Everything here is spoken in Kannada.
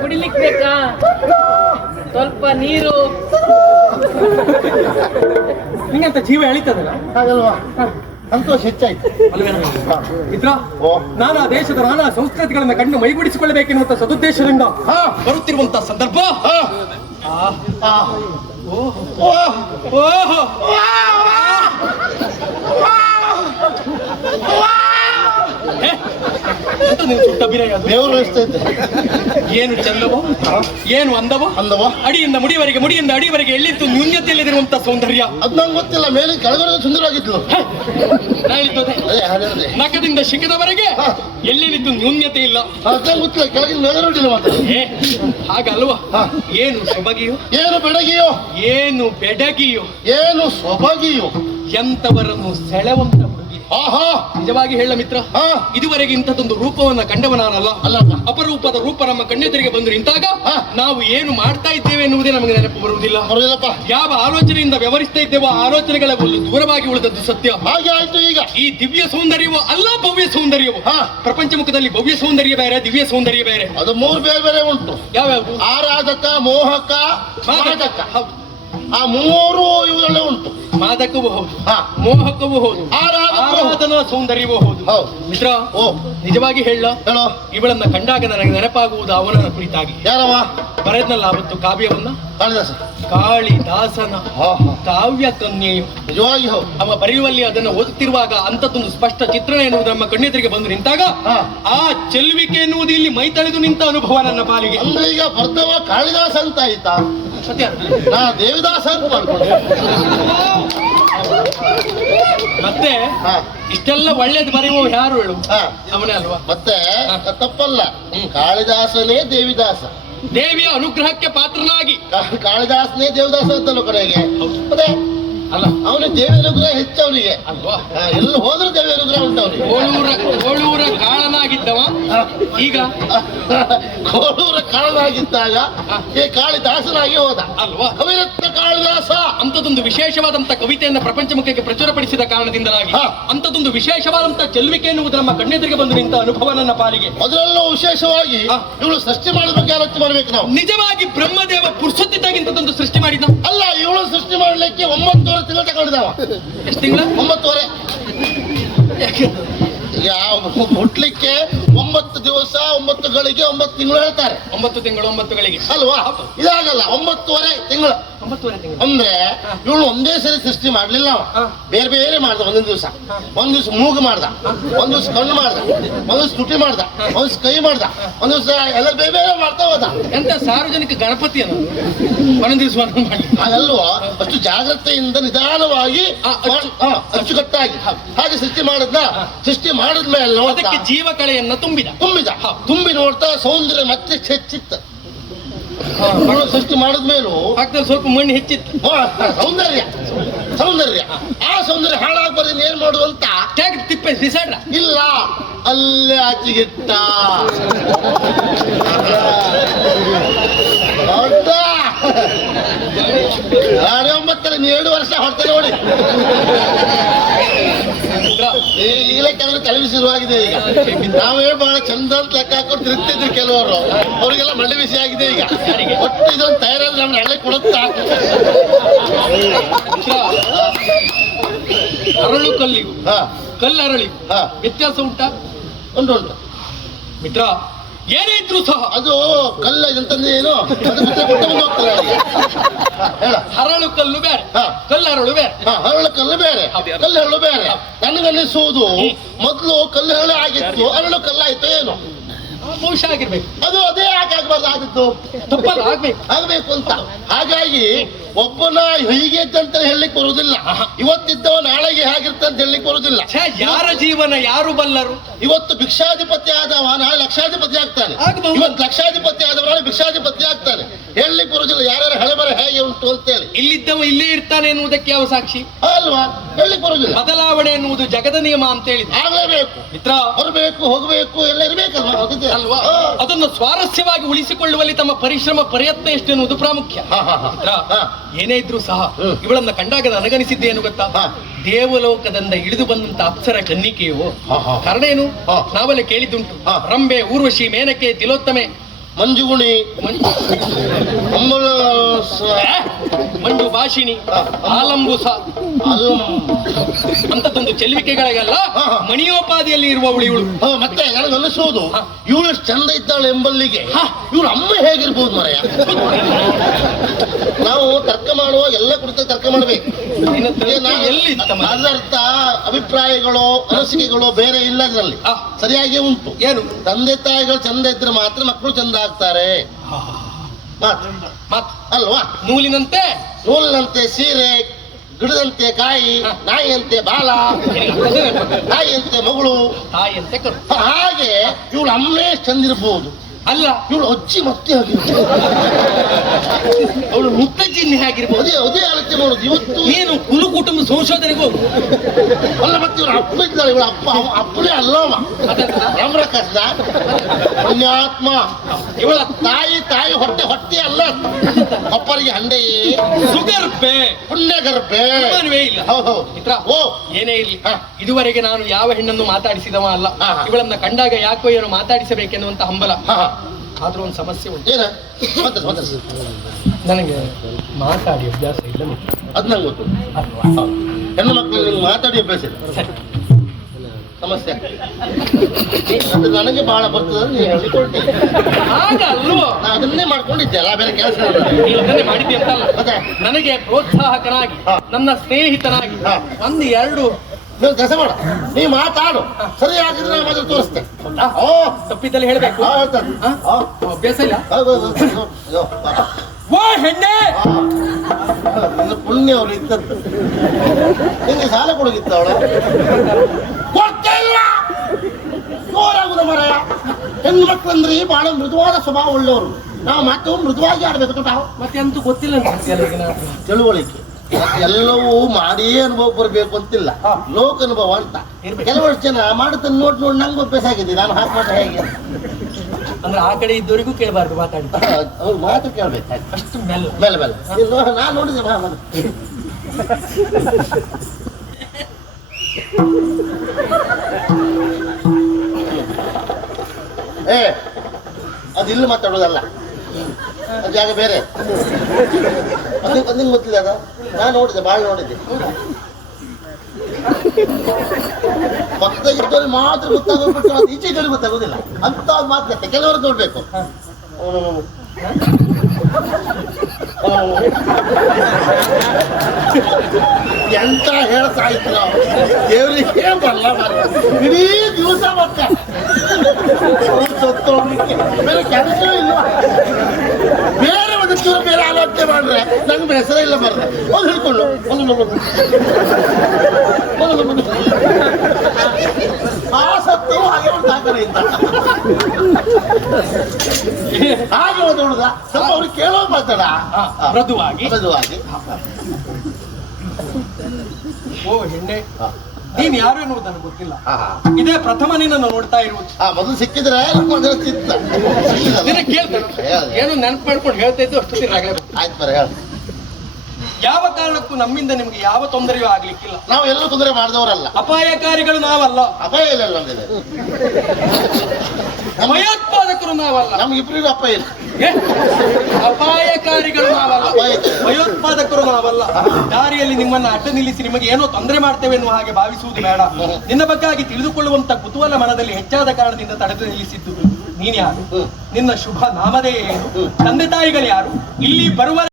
ಕುಡಿಲಿಕ್ ಬೇಕಾ ಸ್ವಲ್ಪ ನೀರು. ನಿಂಗಂತ ಜೀವ ಎಳಿತದಲ್ಲ? ಹಾಗಲ್ವಾ? ಸಂತೋಷ ಹೆಚ್ಚಾಯ್ತು. ಮಿತ್ರ ನಾನಾ ದೇಶದ ನಾನಾ ಸಂಸ್ಕೃತಿಗಳನ್ನ ಕಣ್ಣು ಮೈಗೂಡಿಸಿಕೊಳ್ಳಬೇಕೆನ್ನುವಂತ ಸದುದ್ದೇಶದಿಂದ ಹಾ. ಬರುತ್ತಿರುವಂತ ಸಂದರ್ಭ. ಹಾ. ಓಹ್. ಓಹ್. ಓಹೋ ಹೇ, ಎಂತ ನೀವು ಸುಟ್ಟ ಅಭಿನಯ ಅದು? ದೇವರು ಇದ್ದೆ ಏನು ಚಂದವೋ? ಏನು ಅಂದವೋ? ಅಂದವೋ? ಅಡಿಯಿಂದ ಮುಡಿಯವರೆಗೆ ಮುಡಿಯಿಂದ ಅಡಿಯವರೆಗೆ ಎಲ್ಲಿತ್ತು ನ್ಯೂನ್ಯತೆಯಲ್ಲಿರುವಂತ ಸೌಂದರ್ಯ. ಅದ್ ನಂಗೆ ಗೊತ್ತಿಲ್ಲ ಮೇಲೆ ಕೆಳಗಡೆ ಸುಂದರವಾಗಿದ್ಲು. ನಕದಿಂದ ಶಿಖದವರೆಗೆ. ಎಲ್ಲಿದ್ದು ನ್ಯೂನ್ಯತೆ ಇಲ್ಲ. ಗೊತ್ತಿಲ್ಲ ಕೆಳಗಿನ ಮೇಲೆ ಏ ಹಾಗಲ್ವಾ. ಏನು ಸೊಬಗಿಯೋ? ಏನು ಬೆಡಗಿಯೋ? ಏನು ಬೆಡಗಿಯೋ? ಏನು ಸೊಬಗಿಯೋ? ಎಂತವರನ್ನು ಸೆಳೆವಂತ ಆಹಾ! ನಿಜವಾಗಿ ಹೇಳ ಮಿತ್ರ ಹಾ! ಇದುವರೆಗೆ ಇಂಥದ್ದೊಂದು ರೂಪವನ್ನ ಕಂಡವ ನಾನಲ್ಲ. ಅಲ್ಲಪ್ಪ. ಅಪರೂಪದ ರೂಪ ನಮ್ಮ ಕಣ್ಣೆದುರಿಗೆ ಬಂದು ನಿಂತಾಗ. ನಾವು ಏನು ಮಾಡ್ತಾ ಇದ್ದೇವೆ ಎನ್ನುವುದೇ ನಮಗೆ ನೆನಪು ಬರುವುದಿಲ್ಲ. ಯಾವ ಆಲೋಚನೆಯಿಂದ ವ್ಯವಹರಿಸ್ತಾ ಇದ್ದೇವೋ ಆಲೋಚನೆಗಳ ಒಂದು ದೂರವಾಗಿ ಉಳಿದದ್ದು ಸತ್ಯ. ಹಾಗೆ ಆಯ್ತು ಈಗ. ಈ ದಿವ್ಯ ಸೌಂದರ್ಯವು ಅಲ್ಲ ಭವ್ಯ ಸೌಂದರ್ಯವು? ಹಾ. ಪ್ರಪಂಚ ಮುಖದಲ್ಲಿ ಭವ್ಯ ಸೌಂದರ್ಯ ಬೇರೆ ದಿವ್ಯ ಸೌಂದರ್ಯ ಬೇರೆ. ಅದು ಮೂರು ಬೇರೆ ಬೇರೆ ಉಂಟು. ಯಾವ್ಯಾವ ಆರಾಧಕ ಮೋಹಕ ಮಾದಕ. ಹೌದು. ಆ ಮೂರು ಇವುಗಳೇ ಉಂಟು. ಮಾದಕವೂ ಹೌದು ಹಾ. ಮೋಹಕವೂ ಹೌದು ಆರಾಧನ ಸೌಂದರ್ಯವೂ ಹೌದು. ಹೌದು ಮಿತ್ರ ಓ. ನಿಜವಾಗಿ ಹೇಳ ಹೇಳೋ. ಇವಳನ್ನ ಕಂಡಾಗ ನನಗೆ ನೆನಪಾಗುವುದು ಅವನ ಕುರಿತಾಗಿ. ಯಾರವ? ಬರೆದ್ನಲ್ಲ ಅವತ್ತು ಕಾವ್ಯವನ್ನ? ಕಾಳಿದಾಸ. ಕಾಳಿದಾಸನ ಕಾವ್ಯ ಕನ್ಯೆಯು ನಿಜವಾಗಿ ಹೌದು. ಅವ ಬರೆಯುವಲ್ಲಿ ಅದನ್ನು ಓದುತ್ತಿರುವಾಗ ಅಂತದೊಂದು ಸ್ಪಷ್ಟ ಚಿತ್ರಣ ಎನ್ನುವುದು ನಮ್ಮ ಕಣ್ಣೆದುರಿಗೆ ಬಂದು ನಿಂತಾಗ ಆ ಚೆಲ್ವಿಕೆ ಎನ್ನುವುದು ಇಲ್ಲಿ ಮೈ ತಳೆದು ನಿಂತ ಅನುಭವ ನನ್ನ ಪಾಲಿಗೆ. ಅಂದ್ರೆ ಈಗ ಬರ್ದವ ಕಾಳಿದಾಸ ಅಂತ ಆಯ್ತಾ? ಸತ್ಯ. ನಾ ದೇವಿದಾಸ ಅಂತ ಮಾಡ್ಕೊಂಡೆ. ಮತ್ತೆ ಇಷ್ಟೆಲ್ಲ ಒಳ್ಳೇದು ಬರೆಯುವ ಯಾರು ಹೇಳು? ಅವನೇ ಅಲ್ವಾ? ಮತ್ತೆ. ತಪ್ಪಲ್ಲ. ಕಾಳಿದಾಸನೇ ದೇವಿದಾಸ. ದೇವಿಯ ಅನುಗ್ರಹಕ್ಕೆ ಪಾತ್ರನಾಗಿ. ಕಾಳಿದಾಸನೇ ದೇವದಾಸ ಅಂತಲೂ ಕಡೆಗೆ. ಅದೇ ಅಲ್ಲ. ಅವನು ದೇವಿ ಅನುಗ್ರಹ ಹೆಚ್ಚು ಅವನಿಗೆ ಎಲ್ಲ ಹೋದ್ರೂ ದೇವಿ ಅನುಗ್ರಹ ಉಂಟು ಅವನಿಗೆ ಕೋಳೂರ ಕೋಳೂರ ಕಾಳನಾಗಿದ್ದವ? ಈಗ? ಕೋಳೂರ ಕಾಳನಾಗಿದ್ದಾಗ ಈ ಕಾಳಿದಾಸನಾಗಿ ಹೋದ. ಅಲ್ವಾ? ಕವಿರತ್ನ ಕಾಳಿದಾಸ. ಅಂತದೊಂದು ವಿಶೇಷವಾದಂತ ಕವಿತೆಯನ್ನ ಪ್ರಪಂಚಮುಖಕ್ಕೆ ಪ್ರಚುರಪಡಿಸಿದ ಕಾರಣದಿಂದಲಾಗಿ. ಅಂತದೊಂದು ವಿಶೇಷವಾದಂತ ಚೆಲುವಿಕೆ ಎನ್ನುವುದು ನಮ್ಮ ಕಣ್ಣೆದುರಿಗೆ ಬಂದು ನಿಂತ ಅನುಭವ ನನ್ನ ಪಾಲಿಗೆ. ಅದರಲ್ಲೂ ವಿಶೇಷವಾಗಿ. ಇವಳು ಸೃಷ್ಟಿ ಮಾಡೋ ಬಗ್ಗೆ ಆಲೋಚನೆ ಮಾಡ್ಬೇಕು ನಾವು. ನಿಜವಾಗಿ ಬ್ರಹ್ಮದೇವ ಪುರುಷತ್ತಿದ್ದಾಗಿಂತದೊಂದು ಸೃಷ್ಟಿ ಮಾಡಿದ ಅಲ್ಲ ಇವಳು ಸೃಷ್ಟಿ ಮಾಡ್ಲಿಕ್ಕೆ ಒಂಬತ್ತುವರೆ ತಿಂಗಳು ತಗೊಂಡಿದ್ದಾವ. ಎಷ್ಟು ತಿಂಗಳ? ಒಂಬತ್ತುವರೆ. ಈಗ ಹುಟ್ಲಿಕ್ಕೆ ಒಂಬತ್ತು ದಿವಸ ಒಂಬತ್ತು ಗಳಿಗೆ ಒಂಬತ್ತು ತಿಂಗಳು ಹೇಳ್ತಾರೆ. ಒಂಬತ್ತು ತಿಂಗಳು ಒಂಬತ್ತು ಗಳಿಗೆ. ಅಲ್ವಾ? ಇದಾಗಲ್ಲ ಒಂಬತ್ತುವರೆ ತಿಂಗಳು. ಒಂಬತ್ತುವರೆ ತಿಂಗಳು. ಅಂದ್ರೆ ಇವಳು ಒಂದೇ ಸರಿ ಸೃಷ್ಟಿ ಮಾಡ್ಲಿಲ್ಲ ಅವ. ಬೇರೆ ಬೇರೆ ಮಾಡ್ದ ಒಂದೊಂದು ದಿವಸ. ಒಂದ್ ದಿವಸ ಮೂಗು ಮಾಡ್ದ. ಒಂದ್ ದಿವಸ ಕಣ್ಣು ಮಾಡ್ದ. ಒಂದ್ ದಿವಸ ತುಟಿ ಮಾಡ್ದ. ಒಂದ್ ದಿವಸ ಕೈ ಮಾಡ್ದ. ಒಂದ್ ದಿವಸ ಎಲ್ಲ ಬೇರೆ ಬೇರೆ ಮಾಡ್ತಾ ಹೋದ. ಎಂತ ಸಾರ್ವಜನಿಕ ಗಣಪತಿ ಒಂದೊಂದ್ ದಿವಸ ಮಾಡಿ ಹಾಗಲ್ವಾ? ಅಷ್ಟು ಜಾಗ್ರತೆಯಿಂದ ನಿಧಾನವಾಗಿ ಅಚ್ಚುಕಟ್ಟಾಗಿ. ಹಾಗೆ ಸೃಷ್ಟಿ ಮಾಡದ್ನ? ಸೃಷ್ಟಿ ಮಾಡಿದ್ಮೇಲೆ ಅದಕ್ಕೆ ಜೀವ ಕಳೆಯನ್ನ ತುಂಬಿದ. ತುಂಬಿದ. ತುಂಬಿ ನೋಡ್ತಾ ಸೌಂದರ್ಯ ಮತ್ತೆ ಹೆಚ್ಚಿತ್ತ. ಮಣ್ಣು ಸೃಷ್ಟಿ ಮಾಡಿದ್ಮೇಲೂ ಪಕ್ಕದಲ್ಲಿ ಸ್ವಲ್ಪ ಮಣ್ಣು ಹೆಚ್ಚಿತ್ತು. ಸೌಂದರ್ಯ. ಸೌಂದರ್ಯ. ಆ ಸೌಂದರ್ಯ ಹಾಳಾಗ್ಬಾರ್ದು ಏನ್ ಮಾಡುದು ಅಂತ ತಿಪ್ಪೆ ಬಿಸಾಡ್ರ ಇಲ್ಲ ಅಲ್ಲೇ ಆಚೆಗಿಟ್ಟ. ಯಾರೇ ಒಂಬತ್ತರ ಒಂಬತ್ತಲ್ಲ ನೀ ಎರಡು ವರ್ಷ ಹೊಡ್ತಾರೆ ನೋಡಿ. ಈಗಲೇ ಕೆಲವರು ಶುರುವಾಗಿದೆ ಈಗ. ನಾವೇ ಬಹಳ ಚಂದ ಅಂತ ಲೆಕ್ಕ ಹಾಕೊಂಡು ತಿರುಗ್ತಿದ್ರು ಕೆಲವರು. ಅವರಿಗೆಲ್ಲ ಮಂಡೆ ಬಿಸಿ ಆಗಿದೆ ಈಗ. ಒಟ್ಟು ಇದೊಂದು ತಯಾರಾದ್ರೆ ನಮ್ಗೆ ಹಳೆ ಕೊಡುತ್ತಾ? ಅರಳು ಕಲ್ಲಿಗೂ ಹಾ. ಕಲ್ಲರಳಿಗೂ ಹಾ. ವ್ಯತ್ಯಾಸ ಉಂಟಾ? ಉಂಟು ಉಂಟು. ಮಿತ್ರ ಏನೇ ಇದ್ರೂ ಸಹ. ಅದು ಕಲ್ಲ ಏನು? ಹರಳು ಕಲ್ಲು ಬೇರೆ. ಕಲ್ಲು ಕಲ್ಲರಳು ಬೇರೆ. ಹರಳು ಕಲ್ಲು ಬೇರೆ. ಕಲ್ಲು ಹರಳು ಬೇರೆ. ನನಗನ್ನಿಸುವುದು ಮೊದಲು ಕಲ್ಲು ಹರಳು ಆಗಿತ್ತು. ಹರಳು ಕಲ್ಲಾಯ್ತು ಏನು? ಬಹುಶಃ ಆಗಿರ್ಬೇಕು. ಅದು ಅದೇ ಯಾಕೆ ಆಗ್ಬಾರ್ದು? ತಪ್ಪಲ್ಲ ಆಗ್ಬೇಕು. ಆಗ್ಬೇಕು ಅಂತ. ಹಾಗಾಗಿ ಒಬ್ಬನ ಹೀಗೆ ಅಂತ ಹೇಳಲಿಕ್ಕೆ ಬರುವುದಿಲ್ಲ. ಇವತ್ತಿದ್ದವ ನಾಳೆಗೆ ಹೇಗಿರ್ತ ಅಂತ ಹೇಳಲಿಕ್ಕೆ ಬರುವುದಿಲ್ಲ. ಯಾರ ಜೀವನ ಯಾರು ಬಲ್ಲರು? ಇವತ್ತು ಭಿಕ್ಷಾಧಿಪತಿ ಆದವ ನಾಳೆ ಲಕ್ಷಾಧಿಪತಿ ಆಗ್ತಾನೆ. ಇವತ್ತು ಲಕ್ಷಾಧಿಪತಿ ಆದವ ನಾಳೆ ಭಿಕ್ಷಾಧಿಪತಿ ಆಗ್ತಾನೆ. ಹೇಳಲಿಕ್ಕೆ ಬರುವುದಿಲ್ಲ. ಯಾರ್ಯಾರ ಹಳೆ ಬರ ಹೇಗೆ ಉಂಟು ಅಂತೇಳಿ ಇಲ್ಲಿದ್ದವ ಇಲ್ಲೇ ಇರ್ತಾನೆ ಎನ್ನುವುದಕ್ಕೆ ಯಾವ ಸಾಕ್ಷಿ? ಅಲ್ವಾ? ಬದಲಾವಣೆ ಎನ್ನುವುದು ಜಗದ ನಿಯಮ ಅಂತ ಹೇಳಿ ಆಗ್ಲೇಬೇಕು ಮಿತ್ರ. ಬರಬೇಕು ಹೋಗಬೇಕು ಎಲ್ಲ ಇರಬೇಕು. ಅಲ್ವಾ? ಅದನ್ನು ಸ್ವಾರಸ್ಯವಾಗಿ ಉಳಿಸಿಕೊಳ್ಳುವಲ್ಲಿ ತಮ್ಮ ಪರಿಶ್ರಮ ಪ್ರಯತ್ನ ಎಷ್ಟು ಎನ್ನುವುದು ಪ್ರಾಮುಖ್ಯ. ಮಿತ್ರ ಏನೇ ಇದ್ರೂ ಸಹ. ಇವಳನ್ನ ಕಂಡಾಗ ನನಗನಿಸಿದ್ದೇನು ಗೊತ್ತಾ? ದೇವಲೋಕದಿಂದ ಇಳಿದು ಬಂದಂತ ಅಪ್ಸರ ಕನ್ನಿಕೆಯು. ಕಾರಣ ಏನು? ನಾವೆಲ್ಲ ಕೇಳಿದ್ದುಂಟು. ರಂಬೆ ಊರ್ವಶಿ ಮೇನಕೆ ತಿಲೋತ್ತಮೆ ಮಂಜುಗುಣಿ ಮಂಜು ಅಂಬಲ? ಮಂಡು ಭಾಷಿಣಿ. ಆಲಂಬುಸ ಅದು ಅಂತದೊಂದು ಚೆಲುವಿಕೆಗಳಿಗೆಲ್ಲ. ಮಣಿಯೋಪಾದಿಯಲ್ಲಿ ಇರುವವಳು ಇವಳು ಮತ್ತೆ ನನಗೆ ಅನಿಸೋದು. ಇವಳು ಚಂದ ಇದ್ದಾಳೆ ಎಂಬಲ್ಲಿಗೆ. ಇವಳು ಅಮ್ಮ ಹೇಗಿರ್ಬೋದು ಮರೆಯ ನಾವು ತರ್ಕ ಮಾಡುವಾಗ ಎಲ್ಲ ಕುರಿತ ತರ್ಕ ಮಾಡ್ಬೇಕು ಎಲ್ಲಿ? ಅದರ್ಥ ಅಭಿಪ್ರಾಯಗಳು ಅನಿಸಿಕೆಗಳು ಬೇರೆ ಇಲ್ಲ ಅದರಲ್ಲಿ ಆ. ಸರಿಯಾಗಿ ಉಂಟು ಏನು ತಂದೆ ತಾಯಿಗಳು ಚಂದ ಇದ್ರೆ ಮಾತ್ರ ಮಕ್ಕಳು ಚಂದ ಆಗ್ತಾರೆ. ಅಲ್ವಾ? ನೂಲಿನಂತೆ? ನೂಲಿನಂತೆ ಸೀರೆ ಗಿಡದಂತೆ ಕಾಯಿ. ನಾಯಿಯಂತೆ ಬಾಲ ತಾಯಿಯಂತೆ ಮಗಳು. ತಾಯಿಯಂತೆ ಹಾಗೆ ಇವಳು ಅಮ್ಮೇ ಚಂದಿರ್ಬೋದು ಅಲ್ಲ ಇವಳು ಅಜ್ಜಿ ಮತ್ತೆ ಆಗಿರ್ಬೋದು. ಅವಳು ಮುತ್ತಜ್ಜಿನ್ನೆ ಆಗಿರ್ಬೋದು. ಅದೇ ಅದೇ ಆಲೋಚನೆ ಮಾಡೋದು. ಇವತ್ತು ನೀನು ಕುಲು ಕುಟುಂಬ ಸಂಶೋಧನೆಗೆ ಹೋಗು. ಅಲ್ಲ ಮತ್ತೆ ಇವಳು ಅಪ್ಪ ಇದ್ದಾಳೆ. ಇವಳು ಅಪ್ಪ ಅಪ್ಪನೇ ಅಲ್ಲವ ರಮ್ರ ಕಷ್ಟ ಪುಣ್ಯಾತ್ಮ. ಇವಳ ತಾಯಿ ತಾಯಿ ಹೊಟ್ಟೆ ಹೊಟ್ಟೆ ಅಲ್ಲ. ಅಪ್ಪರಿಗೆ ಹಂಡೆಯೇ ಸುಗರ್ಭೆ. ಪುಣ್ಯ ಗರ್ಭೆ ಇಲ್ಲ. ಹೌದು ಓ. ಏನೇ ಇಲ್ಲಿ. ಇದುವರೆಗೆ ನಾನು ಯಾವ ಹೆಣ್ಣನ್ನು ಮಾತಾಡಿಸಿದವ ಅಲ್ಲ. ಇವಳನ್ನ ಕಂಡಾಗ ಯಾಕೋ ಏನೋ ಮಾತಾಡಿಸಬೇಕೆನ್ನುವಂತ ಹಂಬಲ. ಆದ್ರೂ ಒಂದು ಸಮಸ್ಯೆ ಉಂಟು. ಏನ? ನನಗೆ ಮಾತಾಡಿ ಅಭ್ಯಾಸ ಇಲ್ಲ ಮಿತ್ರ. ಅದ್ ನಂಗೆ ಗೊತ್ತು. ಅಲ್ವಾ? ಹೆಣ್ಣು ಮಕ್ಕಳು ನಿಮ್ಗೆ ಮಾತಾಡಿ ಅಭ್ಯಾಸ ಇಲ್ಲ. ಸಮಸ್ಯೆ. ಅದು ನನಗೆ ಬಹಳ ಬರ್ತದೆ ನೀವು ಹೇಳಿಕೊಳ್ತೀನಿ. ಆಗ ಅಲ್ವೋ ನಾ ಅದನ್ನೇ ಮಾಡ್ಕೊಂಡಿದ್ದೆ. ಅಲ್ಲ ಬೇರೆ ಕೆಲಸ ನೀನು ಅದನ್ನೇ ಮಾಡಿದ್ದೆ ಅಂತಲ್ಲ. ಮತ್ತೆ? ನನಗೆ ಪ್ರೋತ್ಸಾಹಕನಾಗಿ. ನನ್ನ ಸ್ನೇಹಿತನಾಗಿ. ಒಂದು ಎರಡು ನೀವು ಕೆಲಸ ಮಾಡ ನೀ ಮಾತಾಡು ಸರಿ ಆಗಿದ್ರೆ ನಾನು ಮಾತ್ರ ತೋರಿಸ್ತೆ ಓ ತಪ್ಪಿದ್ದಲ್ಲಿ ಹೇಳ್ಬೇಕು. ಅಭ್ಯಾಸ ಇಲ್ಲ. ಓ ಹೆಣ್ಣೆ ಪುಣ್ಯ ಅವ್ರು ಇದ್ದಂತ ನಿಂಗೆ ಸಾಲ ಕೊಡಗಿತ್ತ ಅವಳು ಕೊಡ್ತಾ ಮರ ಜೋರಾಗುದ ಮರಯ ಹೆಣ್ಣು ಮಕ್ಕಳಂದ್ರೆ ಬಹಳ ಮೃದುವಾದ ಸ್ವಭಾವ ಉಳ್ಳವರು ನಾವು ಮತ್ತೆ ಮೃದುವಾಗಿ ಆಡ್ಬೇಕು ನಾವು ಮತ್ತೆ ಅಂತೂ ಗೊತ್ತಿಲ್ಲ ತಿಳುವಳಿಕೆ ಎಲ್ಲವೂ ಮಾಡಿಯೇ ಅನುಭವ ಬರಬೇಕು ಅಂತಿಲ್ಲ. ಲೋಕ ಅನುಭವ ಅಂತ. ಕೆಲವಷ್ಟು ಜನ ಮಾಡುತ್ತ ನೋಡಿ ನೋಡಿ ನಂಗೆ ಅಭ್ಯಾಸ ಆಗಿದೆ. ನಾನು ಹಾಕಿ ಮಾತ್ರ ಹೇಗೆ ಅಂದ್ರೆ ಆ ಕಡೆ ಇದ್ದವರಿಗೂ ಕೇಳಬಾರ್ದು ಮಾತಾಡಿ. ಅವ್ರು ಮಾತು ಕೇಳ್ಬೇಕು. ಅಷ್ಟು ಮೆಲ್ಲ. ಮೆಲ್ಲ ಮೇಲೆ ಇದು ನಾನು ನೋಡಿದೆ. ಏ ಅದು ಇಲ್ಲಿ ಮಾತಾಡೋದಲ್ಲ. ಅದು ಜಾಗ ಬೇರೆ? ಅದು ಅದು ನಿಂಗೆ ಗೊತ್ತಿಲ್ಲ ಅದು? ನಾನು ನೋಡಿದೆ ಭಾಳ ನೋಡಿದ್ದೆ ಪಕ್ಕದಾಗಿದ್ದವ್ರಿಗೆ ಮಾತ್ರ ಗೊತ್ತಾಗೋಗ್ಬಿಟ್ಟು ಅದು ಈಚೆ ಇದ್ದವ್ರಿಗೆ ಗೊತ್ತಾಗೋದಿಲ್ಲ. ಅಂತ ಮಾತುಕತೆ ಕೆಲವರು ನೋಡ್ಬೇಕು. ಎಂತ ಹೇಳ್ತಾ ಇದ್ರು ದೇವ್ರಿಗೆ ಬರಲ್ಲ. ಇಡೀ ದಿವಸ ಸತ್ತು ಸತ್ತೋಗ್ಲಿಕ್ಕೆ. ಬೇರೆ ಕೆಲಸ ಇಲ್ಲ. ಚೂರು ಬೇರೆ ಆಲೋಚನೆ ಮಾಡ್ರೆ ನಂಗೆ ಹೆಸರೇ ಇಲ್ಲ ಬರ್ರೆ ಒಂದು ಹಿಡ್ಕೊಂಡು ಒಂದು ಆ ಸತ್ತು ಹಾಗೆ ಒಂದು ಸಾಕಣೆಯಿಂದ ಹಾಗೆ ಒಂದು ಹುಡುಗ. ಸ್ವಲ್ಪ ಅವ್ರು ಕೇಳೋ ಮಾತಾಡ. ಮೃದುವಾಗಿ. ಮೃದುವಾಗಿ. ಓ ಹೆಣ್ಣೆ. ಹಾ. ನೀನ್ ಯಾರು ಎನ್ನುವುದನ್ನು ಗೊತ್ತಿಲ್ಲ. ಹಾ, ಹಾ. ಇದೇ ಪ್ರಥಮ ನಿನ್ನನ್ನು ನೋಡ್ತಾ ಇರುವುದು. ಮೊದಲು ಸಿಕ್ಕಿದ್ರೆ? ನಿನಗೆ ಕೇಳ್ತೇನೆ. ಏನು ನೆನಪು ಮಾಡ್ಕೊಂಡು ಹೇಳ್ತಾ ಇದ್ದು ಅಷ್ಟು ಆಯ್ತು ಬರ ಹೇಳು. ಯಾವ ಕಾರಣಕ್ಕೂ ನಮ್ಮಿಂದ ನಿಮ್ಗೆ ಯಾವ ತೊಂದರೆಯೂ ಆಗ್ಲಿಕ್ಕಿಲ್ಲ. ನಾವು ಎಲ್ಲ ತೊಂದರೆ ಮಾಡಿದವರಲ್ಲ. ಅಪಾಯಕಾರಿಗಳು ನಾವಲ್ಲ. ಅಪಾಯ ಇಲ್ಲ ಭಯೋತ್ಪಾದಕರು ನಾವಲ್ಲ. ನಮ್ಗೆ ಇಬ್ಬರಿಗೂ ಅಪ್ಪ ಇಲ್ಲ. ಏ? ಅಪಾಯಕಾರಿಗಳು ನಾವಲ್ಲ. ದಾರಿಯಲ್ಲಿ ನಿಮ್ಮನ್ನ ಅಡ್ಡ ನಿಲ್ಲಿಸಿ ನಿಮಗೆ ಏನೋ ತೊಂದರೆ ಮಾಡ್ತೇವೆ ಎನ್ನುವ ಹಾಗೆ ಭಾವಿಸುವುದು ಬೇಡ. ನಿನ್ನ ಬಗ್ಗಾಗಿ ತಿಳಿದುಕೊಳ್ಳುವಂತ ಕುತೂಹಲ ಮನದಲ್ಲಿ ಹೆಚ್ಚಾದ ಕಾರಣದಿಂದ ತಡೆದು ನಿಲ್ಲಿಸಿದ್ದು ನೀನ್ ಯಾರು. ನಿನ್ನ ಶುಭ ನಾಮದೇ ಏನು? ತಂದೆ ತಾಯಿಗಳು ಯಾರು? ಇಲ್ಲಿ ಬರುವ